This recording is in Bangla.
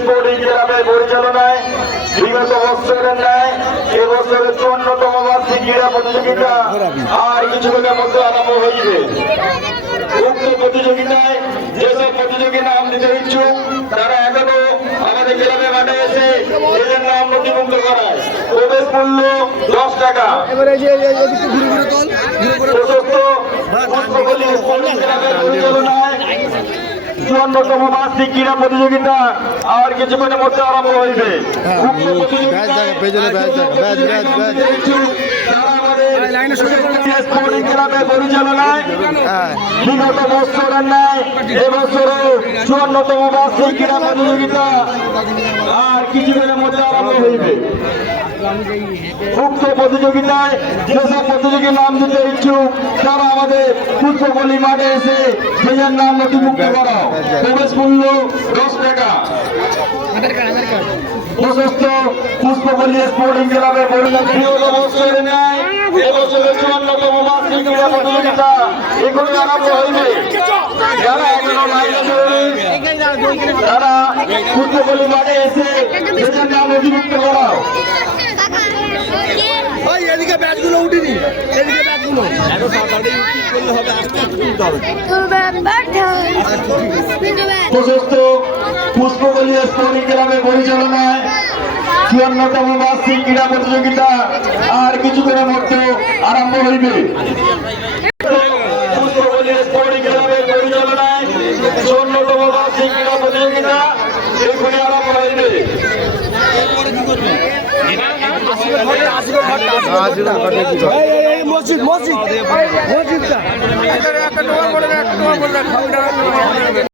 স্পোর্টিং ক্লাবের পরিচালনায় বিগত বছরের ন্যায় এবছরের 54তম বার্ষিক ক্রীড়া প্রতিযোগিতা আর কিছুদিনের মধ্যে আরম্ভ হয়েছে। উক্ত প্রতিযোগিতায় যেসব প্রতিযোগী নাম দিতে ইচ্ছুক তারা এখনো আমাদের ক্লাবে মাঠে এসে নিজের নাম নথিভুক্ত করায়। প্রবেশ মূল্য 10 টাকা। পরিচালনায় 54তম বার্ষিক ক্রীড়া প্রতিযোগিতা আর কিছুক্ষণের মধ্যে আরম্ভ হইবে। পরিচালনায় বিগত বছরের ন্যায় এবছরও 54তম বার্ষিক ক্রীড়া প্রতিযোগিতা আর কিছুদিনের মধ্যে আরম্ভ হইবে। উক্ত প্রতিযোগিতায় যেসব প্রতিযোগীর নাম দিতে ইচ্ছুক তারা আমাদের পুষ্পপল্লী মাঠে এসে নিজের নাম নথিভুক্ত করাও। প্রবেশ মূল্য 10 টাকা। প্রশস্ত পুষ্পপল্লী স্পোর্টিং ক্লাবের বছরের ন্যায় এবছরের 54তম বার্ষিক ক্রীড়া প্রতিযোগিতা এখনই আরম্ভ হইবে। যারা এখনো লাইনে তারা পুষ্পপল্লী মাঠে এসে নিজের নাম নথিভুক্ত করাও। এদিকে ব্যাচগুলো উঠিনি, এদিকে ব্যাচগুলো প্রশস্ত পুষ্পপল্লী স্পোর্টিং ক্লাবের পরিচালনায় 54তম বার্ষিক ক্রীড়া প্রতিযোগিতা আর কিছুক্ষণের মধ্যে আরম্ভ হইবে। পুষ্পপল্লী স্পোর্টিং ক্লাবের পরিচালনায় 54তম বার্ষিক ক্রীড়া প্রতিযোগিতা এখনই আরম্ভ হইবে। মসজিদ মসজিদ মসজিদটা